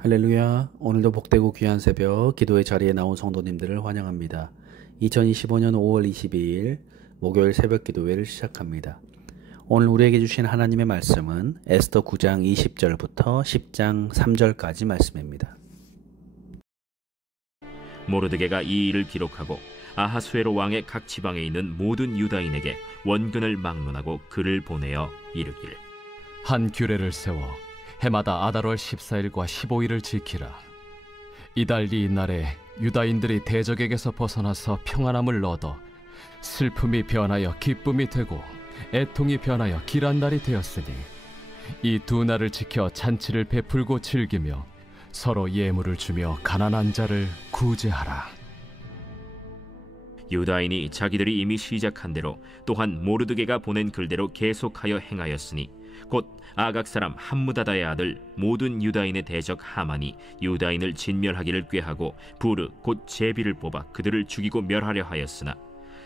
할렐루야. 오늘도 복되고 귀한 새벽 기도의 자리에 나온 성도님들을 환영합니다. 2025년 5월 22일 목요일 새벽 기도회를 시작합니다. 오늘 우리에게 주신 하나님의 말씀은 에스더 9장 20절부터 10장 3절까지 말씀입니다. 모르드게가 이 일을 기록하고 아하수에로 왕의 각 지방에 있는 모든 유다인에게 원근을 막론하고 글을 보내어 이르기를, 한 규례를 세워 해마다 아달월 14일과 15일을 지키라. 이달 이날에 유다인들이 대적에게서 벗어나서 평안함을 얻어 슬픔이 변하여 기쁨이 되고 애통이 변하여 길한 날이 되었으니 이 두 날을 지켜 잔치를 베풀고 즐기며 서로 예물을 주며 가난한 자를 구제하라. 유다인이 자기들이 이미 시작한 대로 또한 모르드게가 보낸 글대로 계속하여 행하였으니 곧 아각 사람 함무다다의 아들 모든 유다인의 대적 하만이 유다인을 진멸하기를 꾀하고 부르 곧 제비를 뽑아 그들을 죽이고 멸하려 하였으나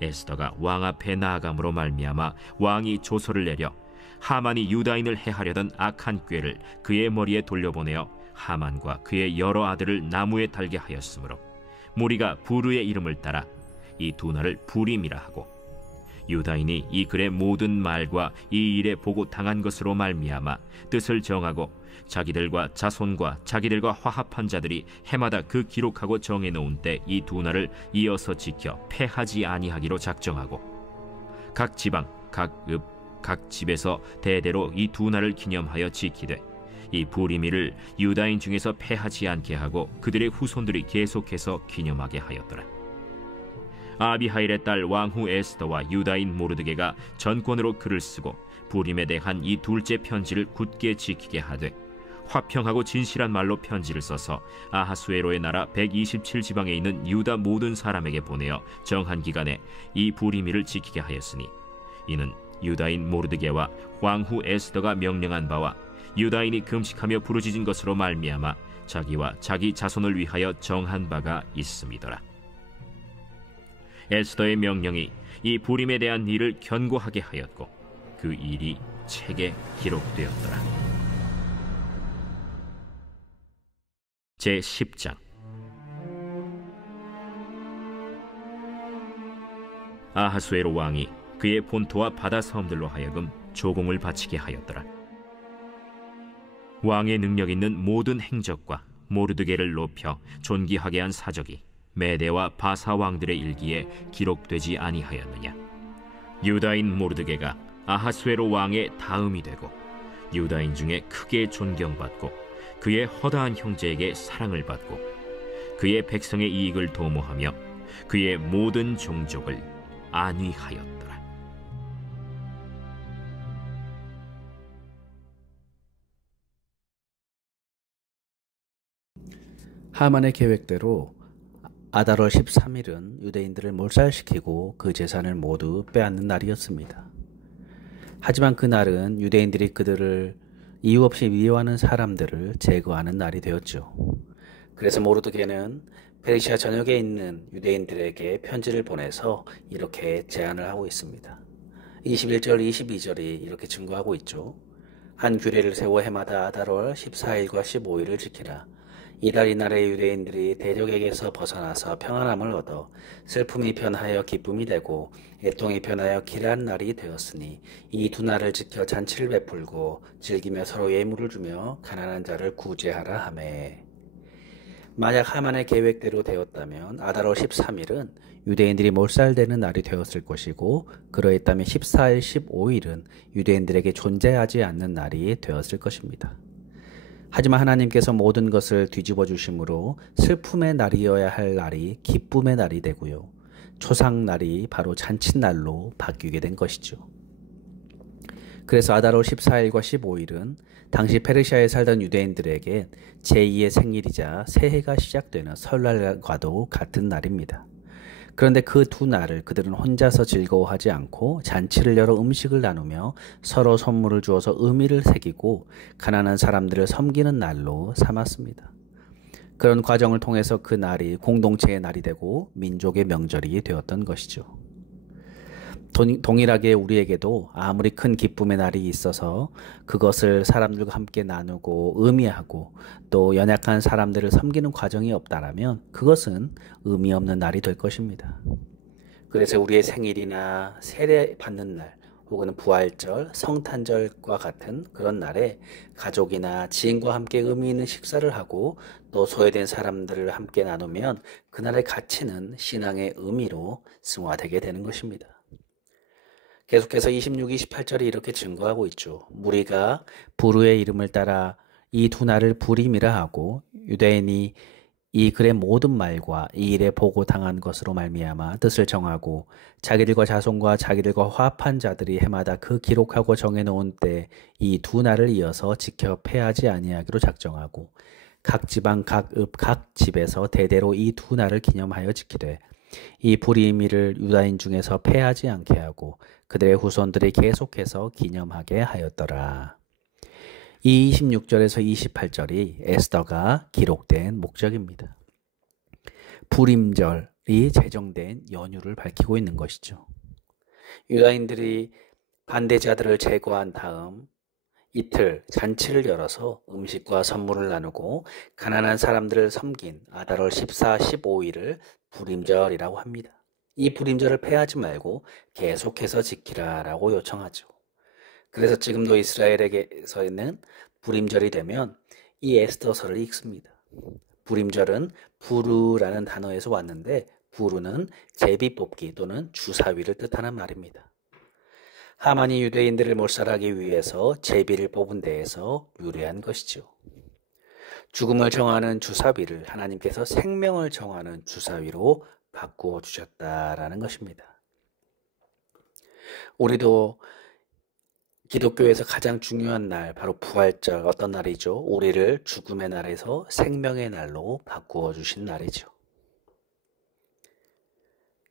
에스더가 왕 앞에 나아감으로 말미암아 왕이 조서를 내려 하만이 유다인을 해하려던 악한 꾀를 그의 머리에 돌려보내어 하만과 그의 여러 아들을 나무에 달게 하였으므로 무리가 부르의 이름을 따라 이 두 날을 부림이라 하고, 유다인이 이 글의 모든 말과 이 일에 보고 당한 것으로 말미암아 뜻을 정하고 자기들과 자손과 자기들과 화합한 자들이 해마다 그 기록하고 정해놓은 때 이 두 날을 이어서 지켜 패하지 아니하기로 작정하고, 각 지방, 각 읍, 각 집에서 대대로 이 두 날을 기념하여 지키되 이 부림일을 유다인 중에서 패하지 않게 하고 그들의 후손들이 계속해서 기념하게 하였더라. 아비하일의 딸 왕후 에스더와 유다인 모르드게가 전권으로 글을 쓰고 부림에 대한 이 둘째 편지를 굳게 지키게 하되, 화평하고 진실한 말로 편지를 써서 아하수에로의 나라 127지방에 있는 유다 모든 사람에게 보내어 정한 기간에 이 부림일을 지키게 하였으니, 이는 유다인 모르드게와 왕후 에스더가 명령한 바와 유다인이 금식하며 부르짖은 것으로 말미암아 자기와 자기 자손을 위하여 정한 바가 있음이더라. 에스더의 명령이 이 부림에 대한 일을 견고하게 하였고 그 일이 책에 기록되었더라. 제10장. 아하수에로 왕이 그의 본토와 바다 섬들로 하여금 조공을 바치게 하였더라. 왕의 능력 있는 모든 행적과 모르드게를 높여 존귀하게 한 사적이 메대와 바사 왕들의 일기에 기록되지 아니하였느냐. 유다인 모르드게가 아하수에로 왕의 다음이 되고 유다인 중에 크게 존경받고 그의 허다한 형제에게 사랑을 받고 그의 백성의 이익을 도모하며 그의 모든 종족을 안위하였더라. 하만의 계획대로 아달월 13일은 유대인들을 몰살시키고 그 재산을 모두 빼앗는 날이었습니다. 하지만 그날은 유대인들이 그들을 이유 없이 미워하는 사람들을 제거하는 날이 되었죠. 그래서 모르드게는 페르시아 전역에 있는 유대인들에게 편지를 보내서 이렇게 제안을 하고 있습니다. 21절, 22절이 이렇게 증거하고 있죠. 한 규례를 세워 해마다 아달월 14일과 15일을 지키라. 이달 이날에 유대인들이 대적에게서 벗어나서 평안함을 얻어 슬픔이 변하여 기쁨이 되고 애통이 변하여 길한 날이 되었으니 이 두 날을 지켜 잔치를 베풀고 즐기며 서로 예물을 주며 가난한 자를 구제하라 하매. 만약 하만의 계획대로 되었다면 아달월 13일은 유대인들이 몰살되는 날이 되었을 것이고, 그러했다면 14일, 15일은 유대인들에게 존재하지 않는 날이 되었을 것입니다. 하지만 하나님께서 모든 것을 뒤집어 주심으로 슬픔의 날이어야 할 날이 기쁨의 날이 되고요, 초상날이 바로 잔칫날로 바뀌게 된 것이죠. 그래서 아달월 14일과 15일은 당시 페르시아에 살던 유대인들에게 제2의 생일이자 새해가 시작되는 설날과도 같은 날입니다. 그런데 그 두 날을 그들은 혼자서 즐거워하지 않고 잔치를 열어 음식을 나누며 서로 선물을 주어서 의미를 새기고 가난한 사람들을 섬기는 날로 삼았습니다. 그런 과정을 통해서 그 날이 공동체의 날이 되고 민족의 명절이 되었던 것이죠. 동일하게 우리에게도 아무리 큰 기쁨의 날이 있어서 그것을 사람들과 함께 나누고 의미하고 또 연약한 사람들을 섬기는 과정이 없다라면 그것은 의미 없는 날이 될 것입니다. 그래서 우리의 생일이나 세례 받는 날 혹은 부활절, 성탄절과 같은 그런 날에 가족이나 지인과 함께 의미 있는 식사를 하고 또 소외된 사람들을 함께 나누면 그날의 가치는 신앙의 의미로 승화되게 되는 것입니다. 계속해서 26, 28절이 이렇게 증거하고 있죠. 무리가 부르의 이름을 따라 이 두 날을 부림이라 하고 유대인이 이 글의 모든 말과 이 일에 보고당한 것으로 말미암아 뜻을 정하고 자기들과 자손과 자기들과 화합한 자들이 해마다 그 기록하고 정해놓은 때 이 두 날을 이어서 지켜 패하지 아니하기로 작정하고 각 지방 각 읍 각 집에서 대대로 이 두 날을 기념하여 지키되 이 불임일을 유다인 중에서 패하지 않게 하고 그들의 후손들이 계속해서 기념하게 하였더라. 이 26절에서 28절이 에스더가 기록된 목적입니다. 불임절이 제정된 연휴를 밝히고 있는 것이죠. 유다인들이 반대자들을 제거한 다음 이틀 잔치를 열어서 음식과 선물을 나누고 가난한 사람들을 섬긴 아달월 14, 15일을 불임절이라고 합니다. 이 불임절을 패하지 말고 계속해서 지키라라고 요청하죠. 그래서 지금도 이스라엘에게서는 불임절이 되면 이 에스더서를 읽습니다. 불임절은 부르라는 단어에서 왔는데 부르는 제비 뽑기 또는 주사위를 뜻하는 말입니다. 하만이 유대인들을 몰살하기 위해서 제비를 뽑은 데에서 유래한 것이죠. 죽음을 정하는 주사위를 하나님께서 생명을 정하는 주사위로 바꾸어 주셨다라는 것입니다. 우리도 기독교에서 가장 중요한 날, 바로 부활절, 어떤 날이죠? 우리를 죽음의 날에서 생명의 날로 바꾸어 주신 날이죠.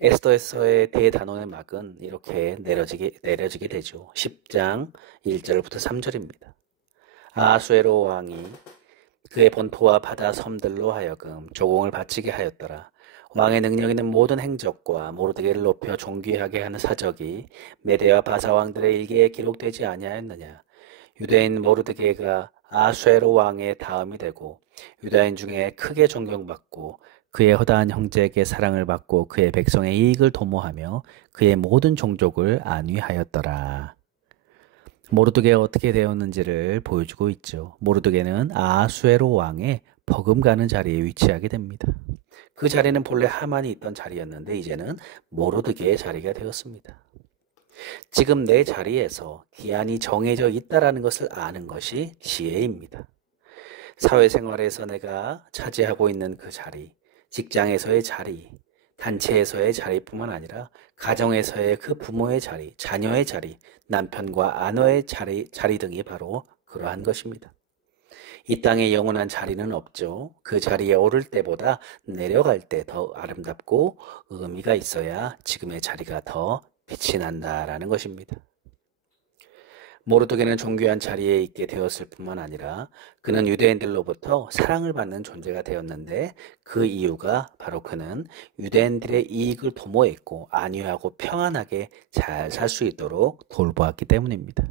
에스더에서의 대단원의 막은 이렇게 내려지게 되죠. 10장 1절부터 3절입니다. 아하수에로 왕이 그의 본토와 바다 섬들로 하여금 조공을 바치게 하였더라. 왕의 능력 있는 모든 행적과 모르드게를 높여 존귀하게 하는 사적이 메대와 바사 왕들의 일기에 기록되지 아니하였느냐. 유대인 모르드게가 아하수에로 왕의 다음이 되고 유다인 중에 크게 존경받고 그의 허다한 형제에게 사랑을 받고 그의 백성의 이익을 도모하며 그의 모든 종족을 안위하였더라. 모르드게가 어떻게 되었는지를 보여주고 있죠. 모르드게는 아하수에로 왕의 버금가는 자리에 위치하게 됩니다. 그 자리는 본래 하만이 있던 자리였는데 이제는 모르드게의 자리가 되었습니다. 지금 내 자리에서 기한이 정해져 있다는 것을 아는 것이 지혜입니다. 사회생활에서 내가 차지하고 있는 그 자리, 직장에서의 자리, 단체에서의 자리뿐만 아니라 가정에서의 그 부모의 자리, 자녀의 자리, 남편과 아내의 자리 등이 바로 그러한 것입니다. 이 땅에 영원한 자리는 없죠. 그 자리에 오를 때보다 내려갈 때 더 아름답고 의미가 있어야 지금의 자리가 더 빛이 난다라는 것입니다. 모르드게는 존귀한 자리에 있게 되었을 뿐만 아니라 그는 유대인들로부터 사랑을 받는 존재가 되었는데 그 이유가 바로 그는 유대인들의 이익을 도모했고 안위하고 평안하게 잘 살 수 있도록 돌보았기 때문입니다.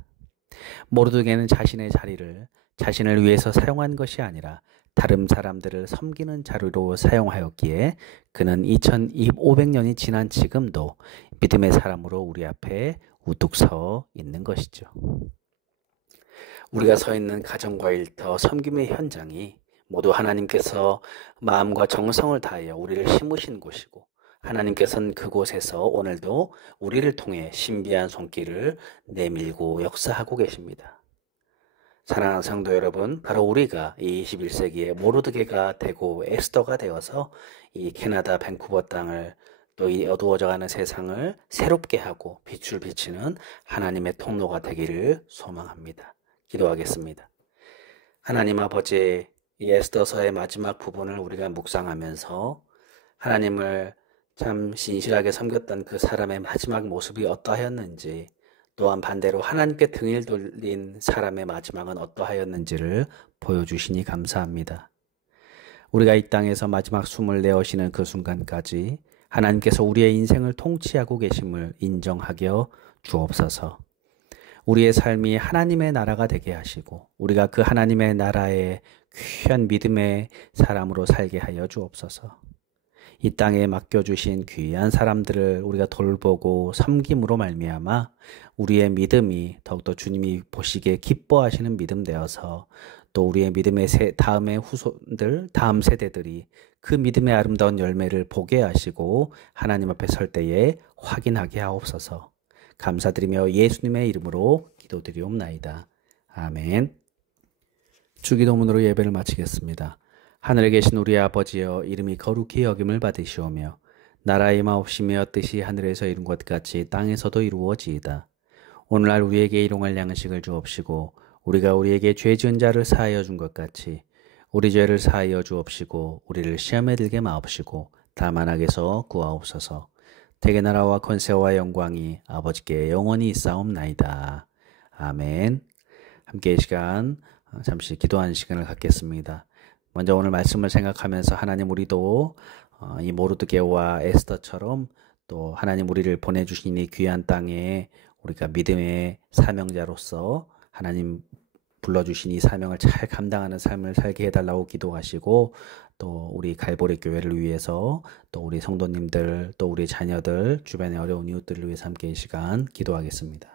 모르드게는 자신의 자리를 자신을 위해서 사용한 것이 아니라 다른 사람들을 섬기는 자료로 사용하였기에 그는 2500년이 지난 지금도 믿음의 사람으로 우리 앞에 우뚝 서 있는 것이죠. 우리가 서 있는 가정과 일터, 섬김의 현장이 모두 하나님께서 마음과 정성을 다하여 우리를 심으신 곳이고 하나님께서는 그곳에서 오늘도 우리를 통해 신비한 손길을 내밀고 역사하고 계십니다. 사랑하는 성도 여러분, 바로 우리가 이 21세기의 모르드게가 되고 에스더가 되어서 이 캐나다 밴쿠버 땅을 또 이 어두워져가는 세상을 새롭게 하고 빛을 비치는 하나님의 통로가 되기를 소망합니다. 기도하겠습니다. 하나님 아버지, 이 에스더서의 마지막 부분을 우리가 묵상하면서 하나님을 참 신실하게 섬겼던 그 사람의 마지막 모습이 어떠하였는지, 또한 반대로 하나님께 등을 돌린 사람의 마지막은 어떠하였는지를 보여주시니 감사합니다. 우리가 이 땅에서 마지막 숨을 내어쉬는 그 순간까지 하나님께서 우리의 인생을 통치하고 계심을 인정하여 주옵소서. 우리의 삶이 하나님의 나라가 되게 하시고 우리가 그 하나님의 나라의 귀한 믿음의 사람으로 살게 하여 주옵소서. 이 땅에 맡겨주신 귀한 사람들을 우리가 돌보고 섬김으로 말미암아 우리의 믿음이 더욱더 주님이 보시기에 기뻐하시는 믿음 되어서 또 우리의 믿음의 다음의 후손들, 다음 세대들이 그 믿음의 아름다운 열매를 보게 하시고 하나님 앞에 설 때에 확인하게 하옵소서. 감사드리며 예수님의 이름으로 기도드리옵나이다. 아멘. 주기도문으로 예배를 마치겠습니다. 하늘에 계신 우리 아버지여, 이름이 거룩히 여김을 받으시오며 나라의 마옵시며 뜻이 하늘에서 이룬 것 같이 땅에서도 이루어지이다. 오늘날 우리에게 일용할 양식을 주옵시고 우리가 우리에게 죄 지은 자를 사하여 준 것 같이 우리 죄를 사하여 주옵시고 우리를 시험에 들게 마옵시고 다만 악에서 구하옵소서. 대개 나라와 권세와 영광이 아버지께 영원히 있사옵나이다. 아멘. 함께 이 시간 잠시 기도하는 시간을 갖겠습니다. 먼저 오늘 말씀을 생각하면서 하나님, 우리도 이 모르드게와 에스더처럼 또 하나님 우리를 보내주신 이 귀한 땅에 우리가 믿음의 사명자로서 하나님 불러주신 이 사명을 잘 감당하는 삶을 살게 해달라고 기도하시고, 또 우리 갈보리 교회를 위해서, 또 우리 성도님들, 또 우리 자녀들, 주변의 어려운 이웃들을 위해서 함께 이 시간 기도하겠습니다.